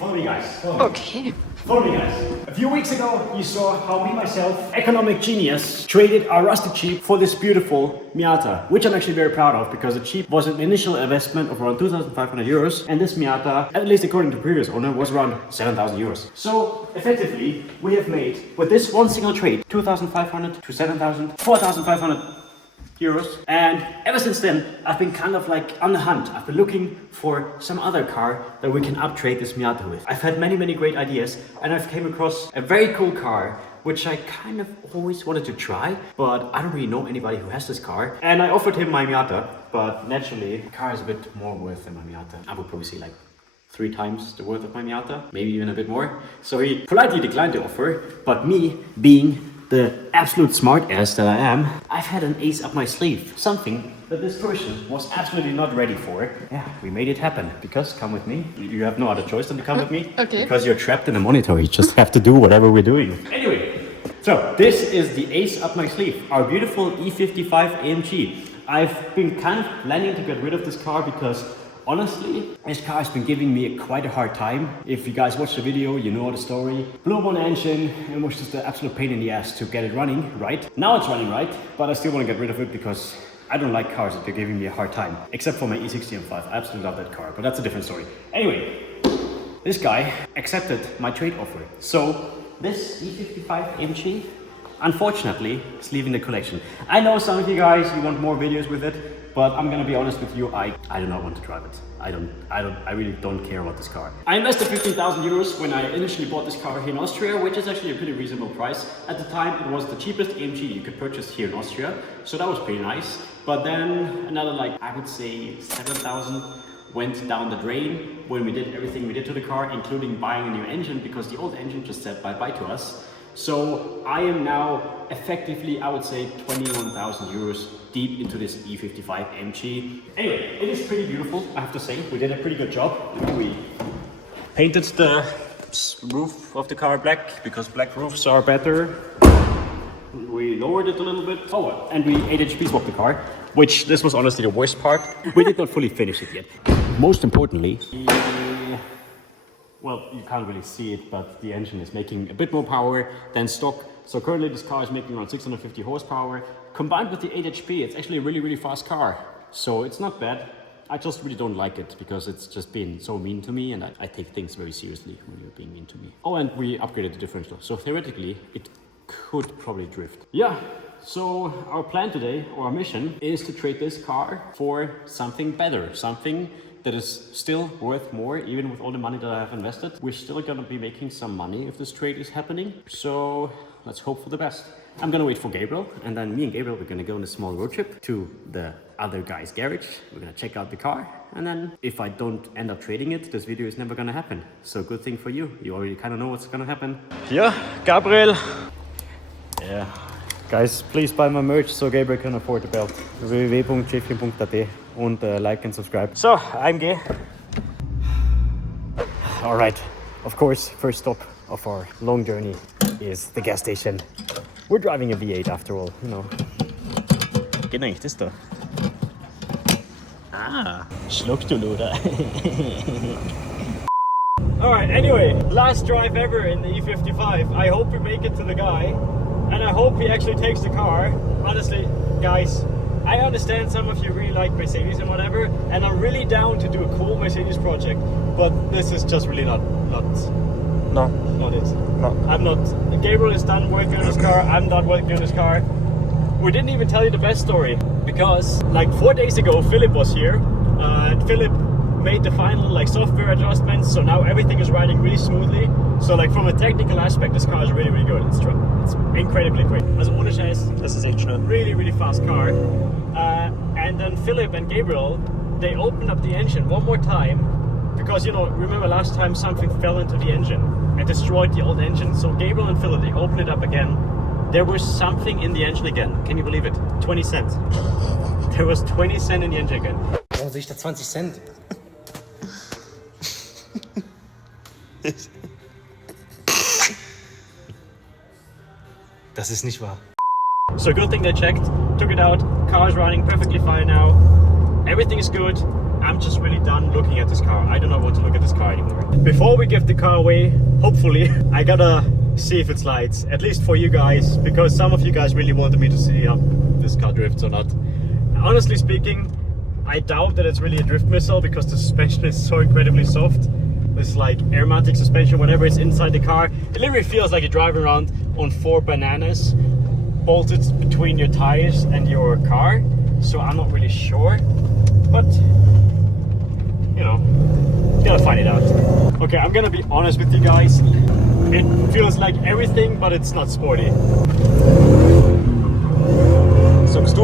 follow me guys. Okay. Follow me guys. A few weeks ago, you saw how me, myself, economic genius, traded our rusty Jeep for this beautiful Miata, which I'm actually very proud of because the Jeep was an initial investment of around 2,500 euros and this Miata, at least according to the previous owner, was around 7,000 euros. So effectively, we have made, with this one single trade, 2,500 to 7,000, 4,500 euros. And ever since then, I've been kind of like on the hunt. I've been looking for some other car that we can uptrade this Miata with. I've had many great ideas and I've came across a very cool car which I kind of always wanted to try, but I don't really know anybody who has this car. And I offered him my Miata, but naturally, the car is a bit more worth than my Miata. I would probably say like 3 times the worth of my Miata, maybe even a bit more. So he politely declined the offer, but me, being the absolute smart ass that I am, I've had an ace up my sleeve. Something that this person was absolutely not ready for. Yeah, we made it happen. Because, come with me. You have no other choice than to come with me. Okay. Because you're trapped in a monitor. You just have to do whatever we're doing. Anyway, so this is the ace up my sleeve. Our beautiful E55 AMG. I've been kind of planning to get rid of this car because honestly, this car has been giving me quite a hard time. If you guys watch the video, you know the story. Blew up on the engine and was just an absolute pain in the ass to get it running right. Now it's running right, but I still want to get rid of it because I don't like cars that are giving me a hard time. Except for my E60 M5. I absolutely love that car, but that's a different story. Anyway, this guy accepted my trade offer. So this E55 AMG, unfortunately, is leaving the collection. I know some of you guys, you want more videos with it. But I'm gonna be honest with you, I do not want to drive it. I really don't care about this car. I invested 15,000 euros when I initially bought this car here in Austria, which is actually a pretty reasonable price. At the time, it was the cheapest AMG you could purchase here in Austria, so that was pretty nice. But then another, like, I would say 7,000 went down the drain when we did everything we did to the car, including buying a new engine, because the old engine just said bye-bye to us. So I am now effectively, I would say 21,000 euros deep into this E55 AMG. Anyway, it is pretty beautiful, I have to say. We did a pretty good job. We painted the roof of the car black because black roofs are better. We lowered it a little bit. Oh, and we 8HP swapped the car, which this was honestly the worst part. We did not fully finish it yet. Most importantly, well, you can't really see it, but the engine is making a bit more power than stock. So currently this car is making around 650 horsepower. Combined with the 8HP, it's actually a really fast car. So it's not bad. I just really don't like it because it's just been so mean to me and I take things very seriously when you're being mean to me. Oh, and we upgraded the differential. So theoretically, it could probably drift. Yeah, so our plan today, or our mission, is to trade this car for something better. Something that is still worth more, even with all the money that I have invested. We're still gonna be making some money if this trade is happening. So let's hope for the best. I'm gonna wait for Gabriel, and then me and Gabriel, we're gonna go on a small road trip to the other guy's garage. We're gonna check out the car, and then if I don't end up trading it, this video is never gonna happen. So good thing for you. You already kind of know what's gonna happen. Yeah, Gabriel. Yeah. Guys, please buy my merch so Gabriel can afford the belt. www.jflim.at and like and subscribe. So, AMG. Alright, of course, first stop of our long journey is the gas station. We're driving a V8 after all, you know. Geht eigentlich das da? Ah, schluckst du, Luda? Alright, anyway, last drive ever in the E55. I hope we make it to the guy. And I hope he actually takes the car. Honestly, guys, I understand some of you really like Mercedes and whatever, and I'm really down to do a cool Mercedes project, but this is just really not it. No. I'm not. Gabriel is done working on his car, I'm not working on his car. We didn't even tell you the best story, because like 4 days ago, Philip was here, and Philip made the final like software adjustments, so now everything is riding really smoothly. So like from a technical aspect, this car is really good. It's incredibly quick. Also ohne Scheiß, das ist echt schnell. Really fast car. And then Philip and Gabriel, they opened up the engine one more time because, you know, remember last time something fell into the engine and destroyed the old engine. So Gabriel and Philip, they opened it up again. There was something in the engine again. Can you believe it? 20 cents. There was 20 cents in the engine again. Warum sehe ich da 20 Cent? Das ist nicht wahr. So good thing they checked, took it out, car is running perfectly fine now. Everything is good. I'm just really done looking at this car. I do not want to look at this car anymore. Before we give the car away, hopefully, I gotta see if it slides, at least for you guys, because some of you guys really wanted me to see how this car drifts or not. Honestly speaking, I doubt that it's really a drift missile because the suspension is so incredibly soft. This like aromatic suspension, whatever is inside the car, it literally feels like you're driving around on 4 bananas bolted between your tires and your car. So I'm not really sure, but you know, gotta find it out. Okay, I'm gonna be honest with you guys. It feels like everything, but it's not sporty. Sagst du?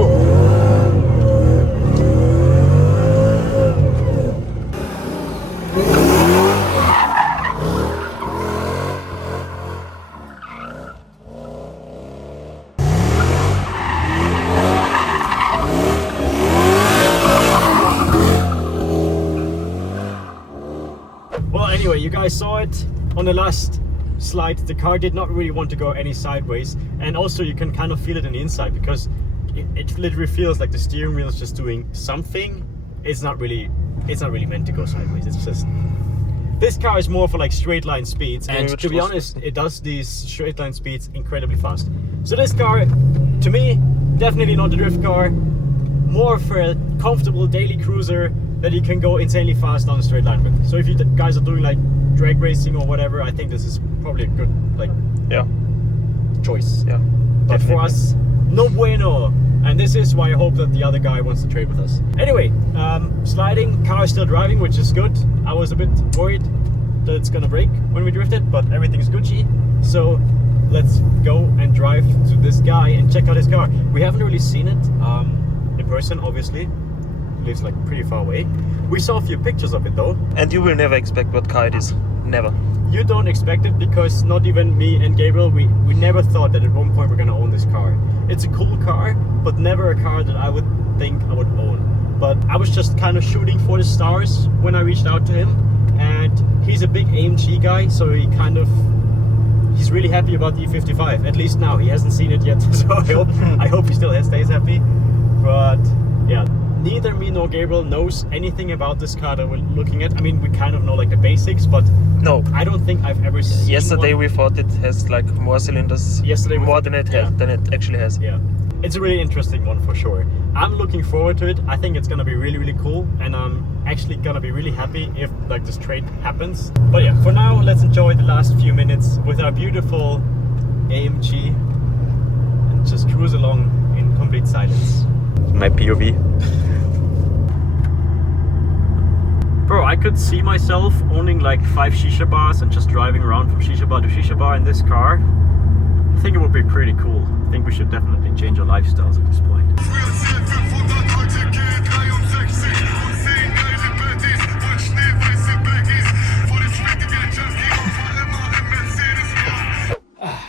Well, anyway, you guys saw it on the last slide. The car did not really want to go any sideways, and also you can kind of feel it in the inside because it literally feels like the steering wheel is just doing something. It's not really meant to go sideways. It's just, this car is more for like straight line speeds, and to be honest, it does these straight line speeds incredibly fast. So this car, to me, definitely not a drift car, more for a comfortable daily cruiser that you can go insanely fast down a straight line with. So if you guys are doing like drag racing or whatever, I think this is probably a good choice. Yeah, but for us, no bueno. And this is why I hope that the other guy wants to trade with us. Anyway, sliding, car is still driving, which is good. I was a bit worried that it's gonna break when we drifted, but everything's Gucci. So let's go and drive to this guy and check out his car. We haven't really seen it in person, obviously. Lives like pretty far away. We saw a few pictures of it though. And you will never expect what car it is. Never. You don't expect it because not even me and Gabriel, we never thought that at one point we're gonna own this car. It's a cool car, but never a car that I would think I would own. But I was just kind of shooting for the stars when I reached out to him, and he's a big AMG guy, so he's really happy about the E55. At least now, he hasn't seen it yet, so I hope he still stays happy. But yeah. Neither me nor Gabriel knows anything about this car that we're looking at. I mean, we kind of know like the basics, but no, I don't think I've ever seen Yesterday we thought it has like more cylinders. Yesterday more than it actually has. Yeah, it's a really interesting one for sure. I'm looking forward to it. I think it's gonna be really, really cool, and I'm actually gonna be really happy if like this trade happens. But yeah, for now, let's enjoy the last few minutes with our beautiful AMG and just cruise along in complete silence. My POV. Bro, I could see myself owning like 5 shisha bars and just driving around from shisha bar to shisha bar in this car. I think it would be pretty cool. I think we should definitely change our lifestyles at this point.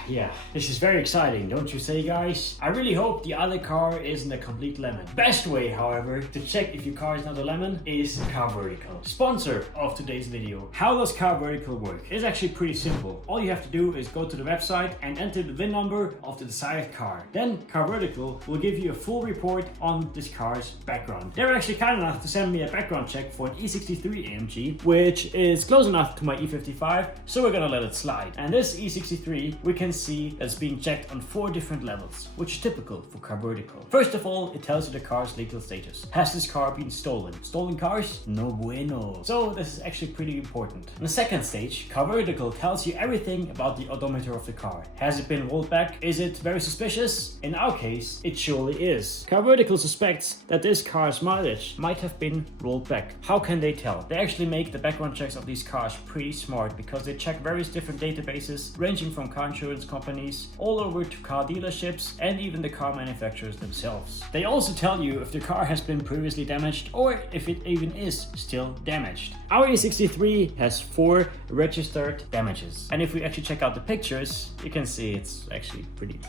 Yeah, this is very exciting, don't you say, guys? I really hope the other car isn't a complete lemon. Best way, however, to check if your car is not a lemon is Car Vertical, sponsor of today's video. How does Car Vertical work? It's actually pretty simple. All you have to do is go to the website and enter the VIN number of the desired car. Then Car Vertical will give you a full report on this car's background. They were actually kind enough to send me a background check for an E63 AMG, which is close enough to my E55, so we're gonna let it slide. And this E63, we can see that's being checked on 4 different levels, which is typical for Car Vertical. First of all, it tells you the car's legal status. Has this car been stolen? Stolen cars? No bueno. So this is actually pretty important. In the second stage, Car Vertical tells you everything about the odometer of the car. Has it been rolled back? Is it very suspicious? In our case, it surely is. Car Vertical suspects that this car's mileage might have been rolled back. How can they tell? They actually make the background checks of these cars pretty smart because they check various different databases ranging from car insurance companies all over to car dealerships and even the car manufacturers themselves. They also tell you if the car has been previously damaged or if it even is still damaged. Our E63 has 4 registered damages, and if we actually check out the pictures, you can see it's actually pretty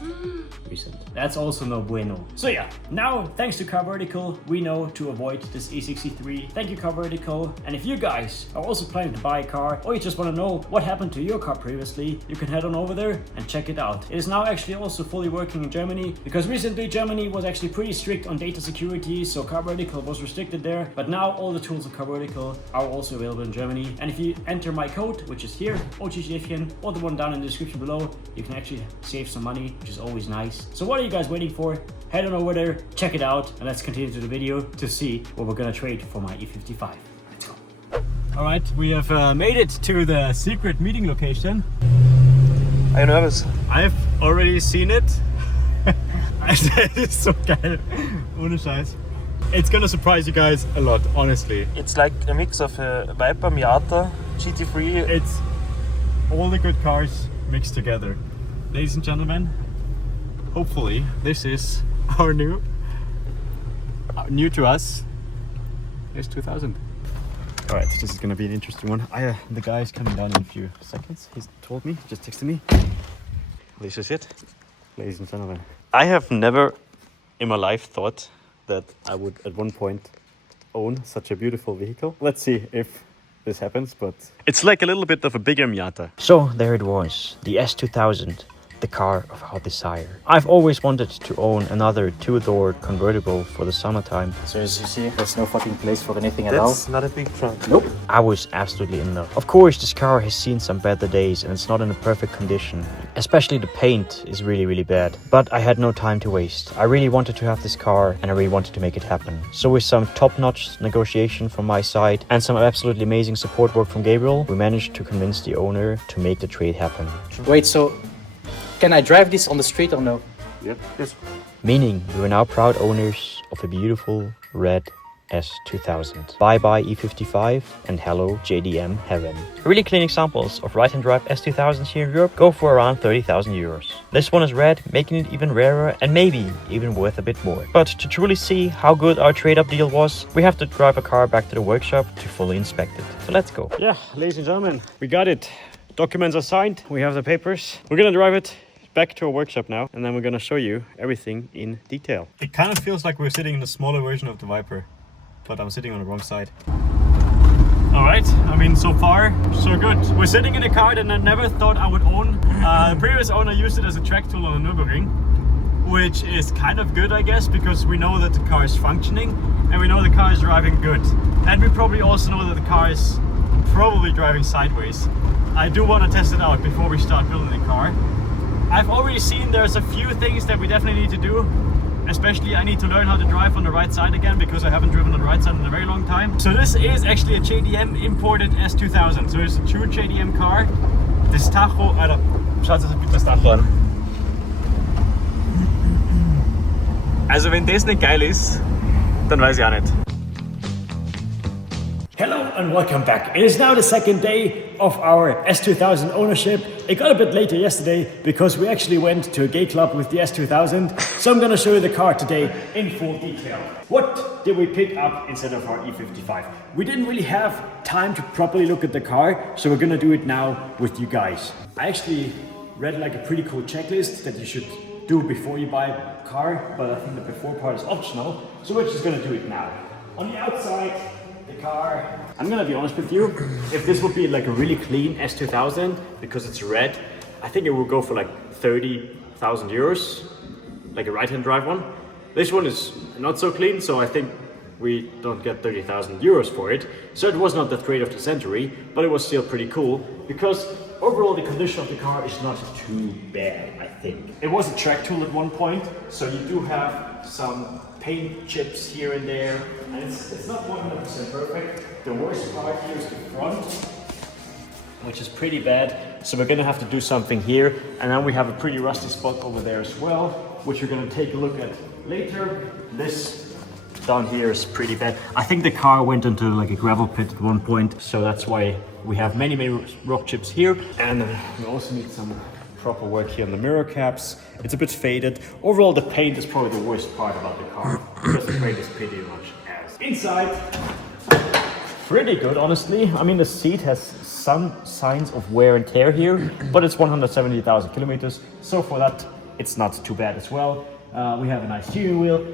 recent. That's also no bueno. So yeah, now thanks to Car Vertical, we know to avoid this E63. Thank you, Car Vertical. And if you guys are also planning to buy a car or you just want to know what happened to your car previously, you can head on over there and check check it out. It is now actually also fully working in Germany, because recently Germany was actually pretty strict on data security, so Car Vertical was restricted there. But now all the tools of Car Vertical are also available in Germany. And if you enter my code, which is here, OGGFN, or the one down in the description below, you can actually save some money, which is always nice. So what are you guys waiting for? Head on over there, check it out, and let's continue to the video to see what we're gonna trade for my E55. Let's go. All right, we have made it to the secret meeting location. Are you nervous? I've already seen it. It's so geil. Ohne Scheiß. It's gonna surprise you guys a lot, honestly. It's like a mix of a Viper, Miata, GT3. It's all the good cars mixed together. Ladies and gentlemen, hopefully this is our new to us S2000. All right, this is gonna be an interesting one. The guy is coming down in a few seconds. He's told me, just texted me. This is it, ladies and gentlemen. I have never in my life thought that I would at one point own such a beautiful vehicle. Let's see if this happens, but it's like a little bit of a bigger Miata. So there it was, the S2000, the car of our desire. I've always wanted to own another two-door convertible for the summertime. So as you see, there's no fucking place for anything at all. That's not a big trunk. Nope. I was absolutely in love. Of course, this car has seen some better days and it's not in a perfect condition. Especially the paint is really, really bad. But I had no time to waste. I really wanted to have this car and I really wanted to make it happen. So with some top-notch negotiation from my side and some absolutely amazing support work from Gabriel, we managed to convince the owner to make the trade happen. Wait, so can I drive this on the street or no? Yep. Yes. Meaning we are now proud owners of a beautiful red S2000. Bye bye E55 and hello JDM heaven. Really clean examples of right-hand drive S2000s here in Europe go for around 30,000 euros. This one is red, making it even rarer and maybe even worth a bit more. But to truly see how good our trade-up deal was, we have to drive a car back to the workshop to fully inspect it. So let's go. Yeah, ladies and gentlemen, we got it. Documents are signed, we have the papers. We're gonna drive it back to our workshop now, and then we're gonna show you everything in detail. It kind of feels like we're sitting in a smaller version of the Viper, but I'm sitting on the wrong side. All right, I mean, so far, so good. We're sitting in a car that I never thought I would own. The previous owner used it as a track tool on the Nürburgring, which is kind of good, I guess, because we know that the car is functioning and we know the car is driving good. And we probably also know that the car is probably driving sideways. I do want to test it out before we start building the car. I've already seen there's a few things that we definitely need to do. Especially I need to learn how to drive on the right side again, because I haven't driven on the right side in a very long time. So this is actually a JDM imported S2000. So it's a true JDM car. Das Tacho, Alter, schaut euch bitte das Tacho an. Also wenn das nicht geil ist, dann weiß ich auch nicht. Hello and welcome back. It is now the second day of our S2000 ownership. It got a bit later yesterday because we actually went to a gay club with the S2000. So I'm gonna show you the car today in full detail. What did we pick up instead of our E55? We didn't really have time to properly look at the car, so we're gonna do it now with you guys. I actually read like a pretty cool checklist that you should do before you buy a car, but I think the before part is optional, so we're just gonna do it now. On the outside, the car. I'm gonna be honest with you, if this would be like a really clean S2000, because it's red, I think it will go for like 30,000 euros, like a right-hand drive one. This one is not so clean, so I think we don't get 30,000 euros for it. So it was not the trade of the century, but it was still pretty cool, because overall the condition of the car is not too bad, I think. It was a track tool at one point, so you do have some paint chips here and there, and it's not 100% perfect. The worst part here is the front, which is pretty bad, so we're gonna have to do something here, and then we have a pretty rusty spot over there as well, which we're gonna take a look at later. This down here is pretty bad. I think the car went into like a gravel pit at one point, so that's why we have many rock chips here, and we also need some proper work here on the mirror caps. It's a bit faded. Overall, the paint is probably the worst part about the car, because the paint is pretty much ass. Inside, pretty good, honestly. I mean, the seat has some signs of wear and tear here, but it's 170,000 kilometers, so for that, it's not too bad as well. We have a nice steering wheel.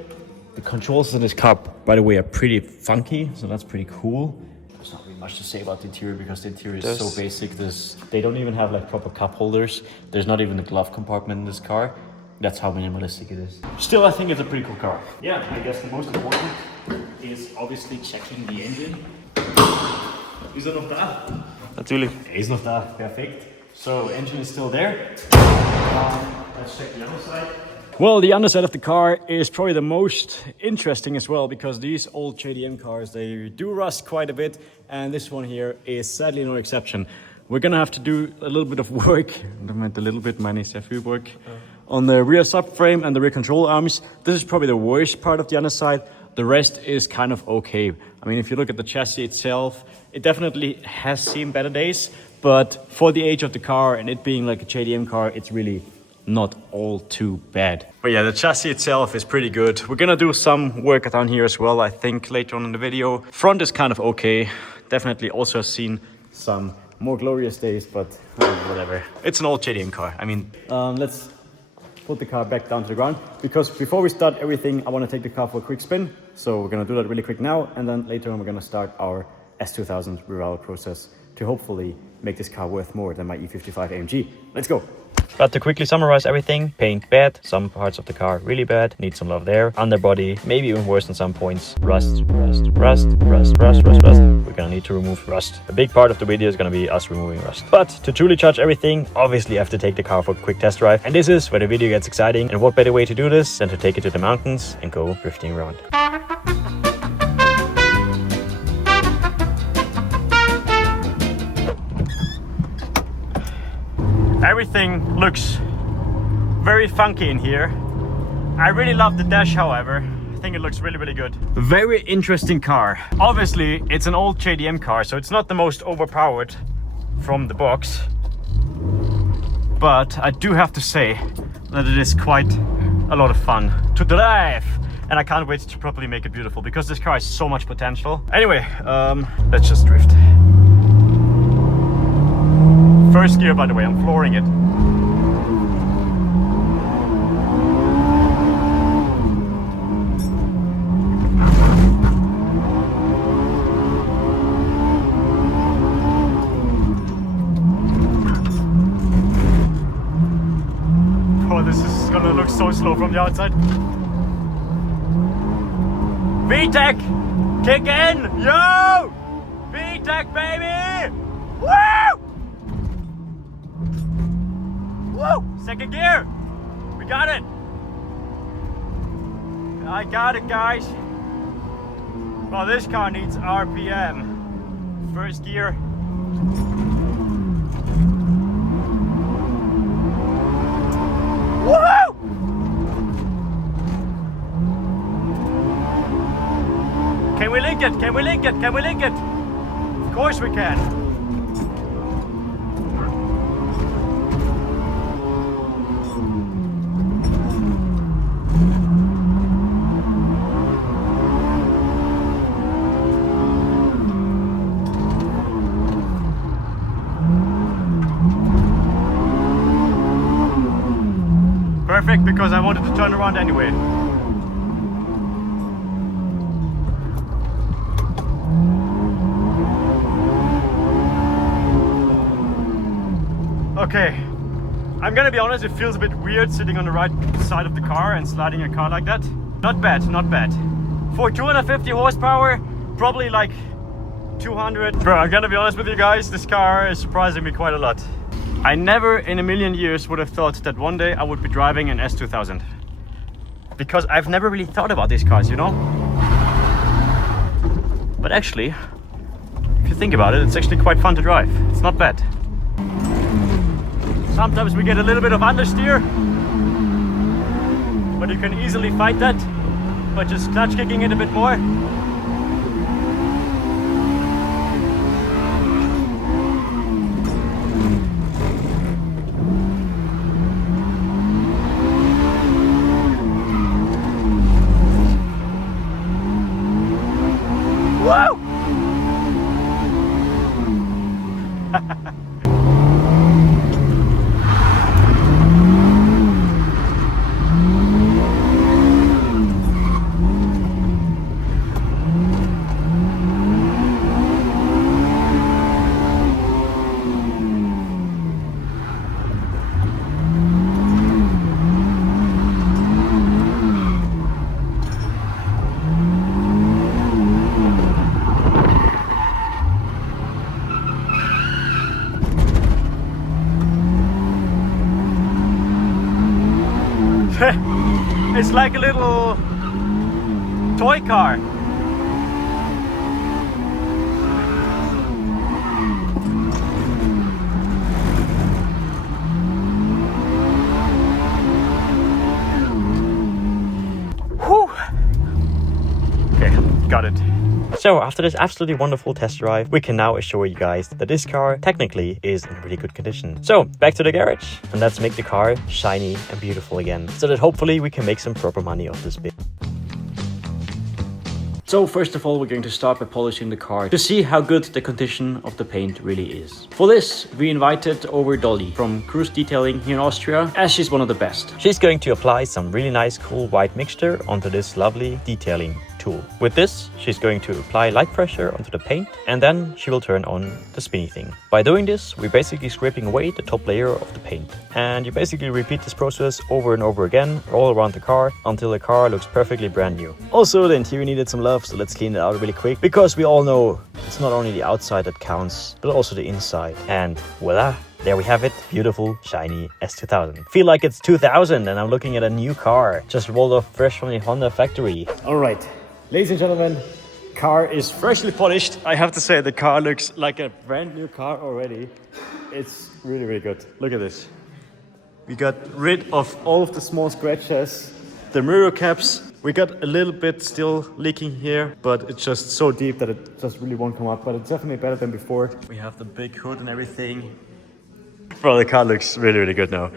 The controls in this car, by the way, are pretty funky, so that's pretty cool. It's not really much to say about the interior because the interior is so basic. They don't even have like proper cup holders. There's not even a glove compartment in this car. That's how minimalistic it is. Still, I think it's a pretty cool car. Yeah, I guess the most important is obviously checking the engine. Ist noch da? Natürlich. Ist noch da, perfect. So, engine is still there. Let's check the other side. Well, the underside of the car is probably the most interesting as well because these old JDM cars, they do rust quite a bit, and this one here is sadly no exception. We're gonna have to do a little bit of work, I meant a little bit, meine sehr viel work, on the rear subframe and the rear control arms. This is probably the worst part of the underside. The rest is kind of okay. I mean, if you look at the chassis itself, it definitely has seen better days, but for the age of the car and it being like a JDM car, it's really not all too bad. But yeah, the chassis itself is pretty good. We're gonna do some work down here as well, I think, later on in the video. Front is kind of okay. Definitely also seen some more glorious days, but whatever. It's an old JDM car. I mean, let's put the car back down to the ground because before we start everything, I want to take the car for a quick spin. So we're gonna do that really quick now, and then later on we're gonna start our S2000 reroute process to hopefully make this car worth more than my E55 AMG. Let's go. But to quickly summarize everything, paint bad, some parts of the car really bad, need some love there. Underbody, maybe even worse in some points. Rust. We're gonna need to remove rust. A big part of the video is gonna be us removing rust. But to truly judge everything, obviously I have to take the car for a quick test drive. And this is where the video gets exciting. And what better way to do this than to take it to the mountains and go drifting around. Everything looks very funky in here. I really love the dash, however. I think it looks really, really good. Very interesting car. Obviously, it's an old JDM car, so it's not the most overpowered from the box. But I do have to say that it is quite a lot of fun to drive. And I can't wait to properly make it beautiful because this car has so much potential. Anyway, let's just drift. First gear, by the way, I'm flooring it. Oh, this is gonna look so slow from the outside. VTEC! Kick in! Yo! VTEC, baby! Woo! Woo! Second gear! We got it! I got it, guys! Well, this car needs RPM. First gear. Woo! Can we link it? Can we link it? Can we link it? Of course we can. Perfect, because I wanted to turn around anyway. Okay, I'm gonna be honest, it feels a bit weird sitting on the right side of the car and sliding a car like that. Not bad, not bad. For 250 horsepower, probably like 200. Bro, I'm gonna be honest with you guys, this car is surprising me quite a lot. I never in a million years would have thought that one day I would be driving an S2000. Because I've never really thought about these cars, you know? But actually, if you think about it, it's actually quite fun to drive. It's not bad. Sometimes we get a little bit of understeer, but you can easily fight that by just clutch kicking it a bit more. Woo! It's like a little toy car. Whew. Okay, got it. So after this absolutely wonderful test drive, we can now assure you guys that this car technically is in really good condition. So back to the garage and let's make the car shiny and beautiful again, so that hopefully we can make some proper money off this bit. So first of all, we're going to start by polishing the car to see how good the condition of the paint really is. For this, we invited over Dolly from Cruise Detailing here in Austria, as she's one of the best. She's going to apply some really nice cool white mixture onto this lovely detailing tool. With this, she's going to apply light pressure onto the paint and then she will turn on the spinny thing. By doing this, we're basically scraping away the top layer of the paint. And you basically repeat this process over and over again all around the car until the car looks perfectly brand new. Also, the interior needed some love, so let's clean it out really quick, because we all know it's not only the outside that counts, but also the inside. And voila! There we have it, beautiful, shiny S2000. Feel like it's 2000 and I'm looking at a new car, just rolled off fresh from the Honda factory. All right, ladies and gentlemen, car is freshly polished. I have to say the car looks like a brand new car already. It's really, really good. Look at this. We got rid of all of the small scratches, the mirror caps. We got a little bit still leaking here, but it's just so deep that it just really won't come up, but it's definitely better than before. We have the big hood and everything. Bro, the car looks really, really good now.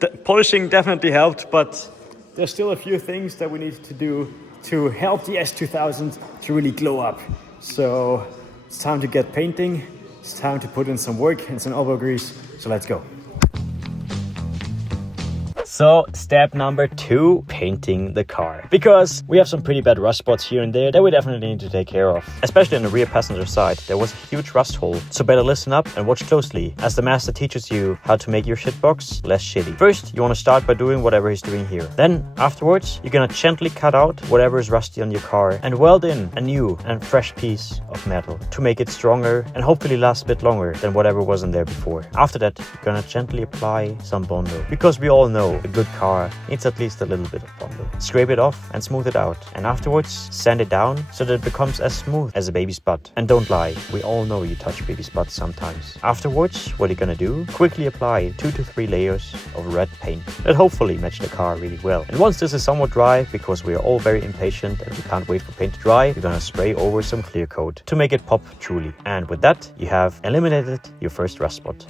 The polishing definitely helped, but there's still a few things that we need to do to help the S2000 to really glow up. So it's time to get painting. It's time to put in some work and some elbow grease. So let's go. So step number 2, painting the car. Because we have some pretty bad rust spots here and there that we definitely need to take care of. Especially on the rear passenger side, there was a huge rust hole. So better listen up and watch closely as the master teaches you how to make your shitbox less shitty. First, you want to start by doing whatever he's doing here. Then afterwards, you're gonna gently cut out whatever is rusty on your car and weld in a new and fresh piece of metal to make it stronger and hopefully last a bit longer than whatever was in there before. After that, you're gonna gently apply some Bondo, because we all know a good car needs at least a little bit of Bondo. Scrape it off and smooth it out, and afterwards sand it down so that it becomes as smooth as a baby's butt. And don't lie, we all know you touch baby's butt sometimes. Afterwards, what you're gonna do, quickly apply 2 to 3 layers of red paint that hopefully match the car really well. And once this is somewhat dry, because we are all very impatient and we can't wait for paint to dry, you're gonna spray over some clear coat to make it pop truly. And with that, you have eliminated your first rust spot.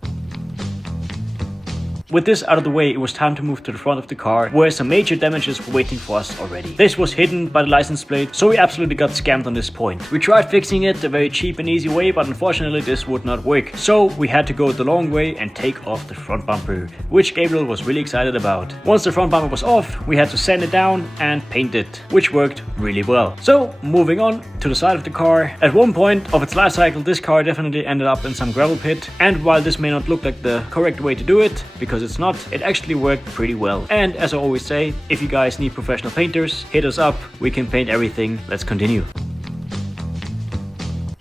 With this out of the way, it was time to move to the front of the car, where some major damages were waiting for us already. This was hidden by the license plate, so we absolutely got scammed on this point. We tried fixing it a very cheap and easy way, but unfortunately this would not work. So we had to go the long way and take off the front bumper, which Gabriel was really excited about. Once the front bumper was off, we had to sand it down and paint it, which worked really well. So moving on to the side of the car. At one point of its life cycle, this car definitely ended up in some gravel pit, and while this may not look like the correct way to do it, because it's not, it actually worked pretty well. And as I always say, if you guys need professional painters, hit us up, we can paint everything. Let's continue.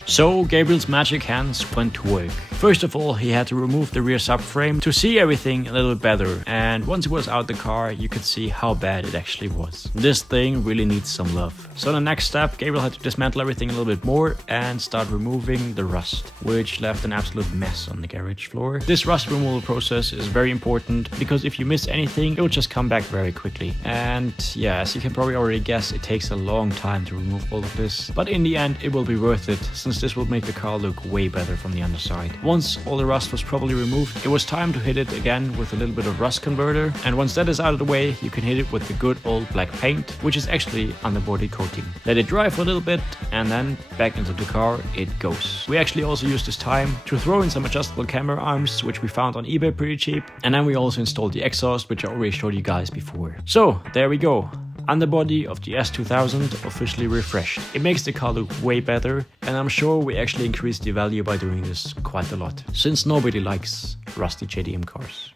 So Gabriel's magic hands went to work. First of all, he had to remove the rear subframe to see everything a little bit better, and once it was out the car, you could see how bad it actually was. This thing really needs some love. So the next step, Gabriel had to dismantle everything a little bit more and start removing the rust, which left an absolute mess on the garage floor. This rust removal process is very important, because if you miss anything, it will just come back very quickly. And yeah, as you can probably already guess, it takes a long time to remove all of this, but in the end, it will be worth it, since this will make the car look way better from the underside. Once all the rust was properly removed, it was time to hit it again with a little bit of rust converter, and once that is out of the way, you can hit it with the good old black paint, which is actually underbody coating. Let it dry for a little bit, and then back into the car it goes. We actually also used this time to throw in some adjustable camera arms, which we found on eBay pretty cheap, and then we also installed the exhaust, which I already showed you guys before. So there we go. Underbody of the S2000 officially refreshed. It makes the car look way better, and I'm sure we actually increased the value by doing this quite a lot, since nobody likes rusty JDM cars.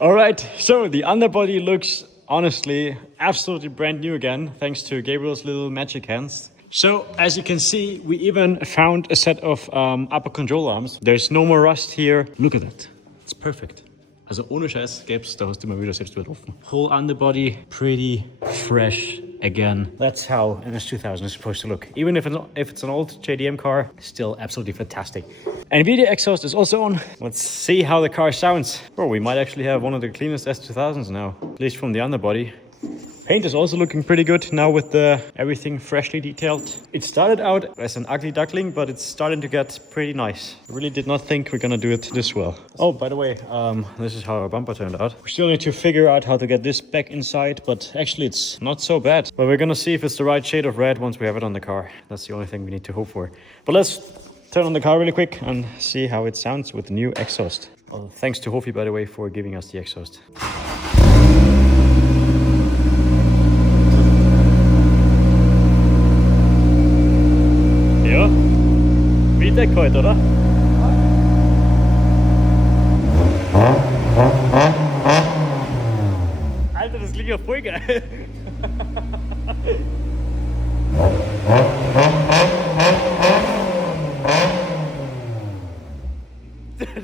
Alright, so the underbody looks honestly absolutely brand new again, thanks to Gabriel's little magic hands. So as you can see, we even found a set of upper control arms. There's no more rust here. Look at that. It's perfect. Also ohne Scheiß gäb's da hast du mal wieder selbst überlaufen. Whole underbody, pretty fresh again. That's how an S2000 is supposed to look. Even if it's an old JDM car, still absolutely fantastic. NVIDIA exhaust is also on. Let's see how the car sounds. Bro, we might actually have one of the cleanest S2000s now, at least from the underbody. Paint is also looking pretty good now with everything freshly detailed. It started out as an ugly duckling, but it's starting to get pretty nice. I really did not think we're gonna do it this well. Oh, by the way, this is how our bumper turned out. We still need to figure out how to get this back inside, but actually it's not so bad. But we're gonna see if it's the right shade of red once we have it on the car. That's the only thing we need to hope for. But let's turn on the car really quick and see how it sounds with the new exhaust. Well, thanks to Hofi, by the way, for giving us the exhaust. Ja, wie Deck heute, oder? Alter, das klingt ja voll geil.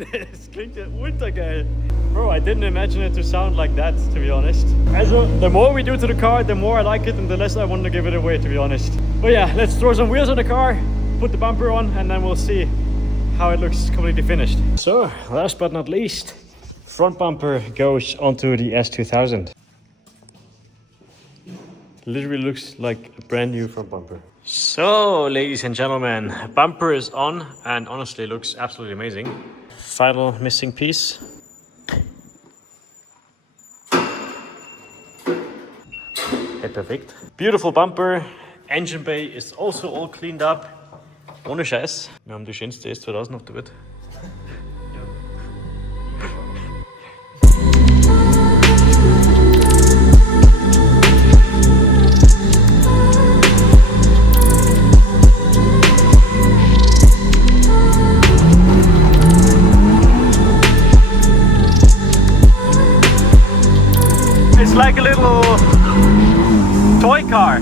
Das klingt ja ultra geil. Bro, I didn't imagine it to sound like that, to be honest. Also, the more we do to the car, the more I like it and the less I want to give it away, to be honest. But yeah, let's throw some wheels on the car, put the bumper on, and then we'll see how it looks completely finished. So, last but not least, front bumper goes onto the S2000. Literally looks like a brand new front bumper. So, ladies and gentlemen, bumper is on and honestly looks absolutely amazing. Final missing piece. Okay, perfect. Beautiful bumper. Engine bay is also all cleaned up. Ohne Scheiß. Wir haben die schönste S2000 auf der Welt. It's like a little toy car.